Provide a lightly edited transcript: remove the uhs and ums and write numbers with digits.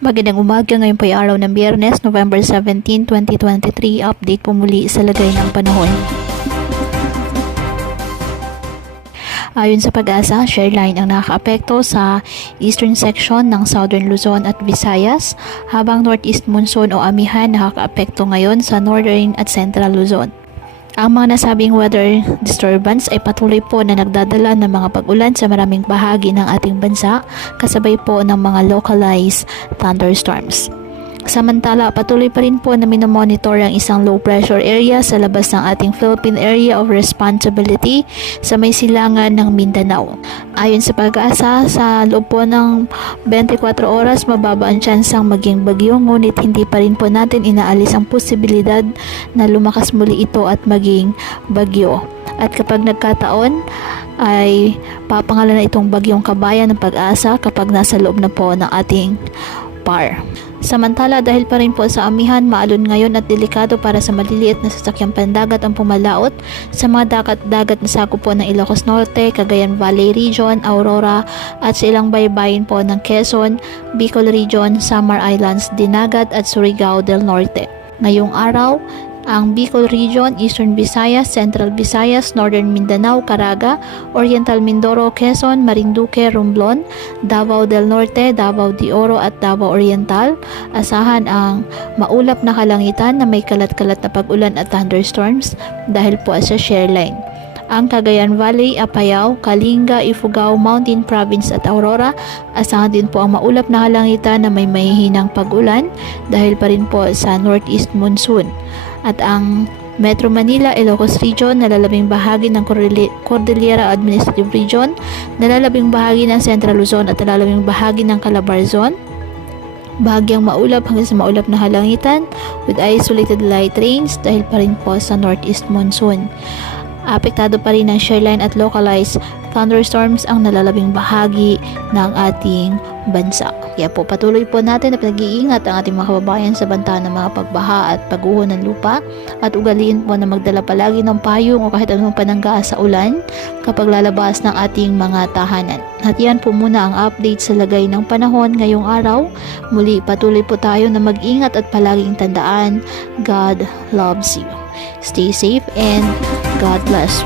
Magandang umaga, ngayon po ay araw ng Biyernes, November 17, 2023. Update po muli sa lagay ng panahon. Ayon sa Pag-asa, shear line ang nakakaapekto sa eastern section ng Southern Luzon at Visayas, habang northeast monsoon o amihan nakakaapekto ngayon sa northern at central Luzon. Ang mga nasabing weather disturbance ay patuloy po na nagdadala ng mga pag-ulan sa maraming bahagi ng ating bansa, kasabay po ng mga localized thunderstorms. Samantala, patuloy pa rin po na minomonitor ang isang low pressure area sa labas ng ating Philippine Area of Responsibility sa may silangan ng Mindanao. Ayon sa Pag-asa, sa loob po ng 24 oras mababa ang tsansang maging bagyo, ngunit hindi pa rin po natin inaalis ang posibilidad na lumakas muli ito at maging bagyo. At kapag nagkataon, ay papangalan na itong bagyong kabayan ng Pag-asa kapag nasa loob na po ng ating PAR. Samantala, dahil pa rin po sa amihan, maalon ngayon at delikado para sa maliliit na sasakyang pandagat ang pumalaot sa mga dagat na sakop po ng Ilocos Norte, Cagayan Valley Region, Aurora at sa ilang baybayin po ng Quezon, Bicol Region, Samar Islands, Dinagat at Surigao del Norte. Ngayong araw, ang Bicol Region, Eastern Visayas, Central Visayas, Northern Mindanao, Caraga, Oriental Mindoro, Quezon, Marinduque, Romblon, Davao del Norte, Davao de Oro at Davao Oriental. Asahan ang maulap na kalangitan na may kalat-kalat na pag-ulan at thunderstorms dahil po sa shear line. Ang Cagayan Valley, Apayao, Kalinga, Ifugao, Mountain Province at Aurora, asahan din po ang maulap na kalangitan na may mahihinang pag-ulan dahil pa rin po sa northeast monsoon. At ang Metro Manila, Ilocos Region, nalalabing bahagi ng Cordillera Administrative Region, nalalabing bahagi ng Central Luzon at nalalabing bahagi ng Calabarzon, bahagyang maulap hanggang sa maulap na halangitan with isolated light rains dahil pa rin po sa northeast monsoon. Apektado pa rin ng shear line at localized thunderstorms ang nalalabing bahagi ng ating bansa. Kaya po patuloy po natin na pinag-iingat ang ating mga kababayan sa banta ng mga pagbaha at pagguho ng lupa, at ugaliin po na magdala palagi ng payong o kahit anumang panangga sa ulan kapag lalabas ng ating mga tahanan. At yan po muna ang update sa lagay ng panahon ngayong araw. Muli patuloy po tayo na mag-ingat at palaging tandaan, God loves you. Stay safe and God bless.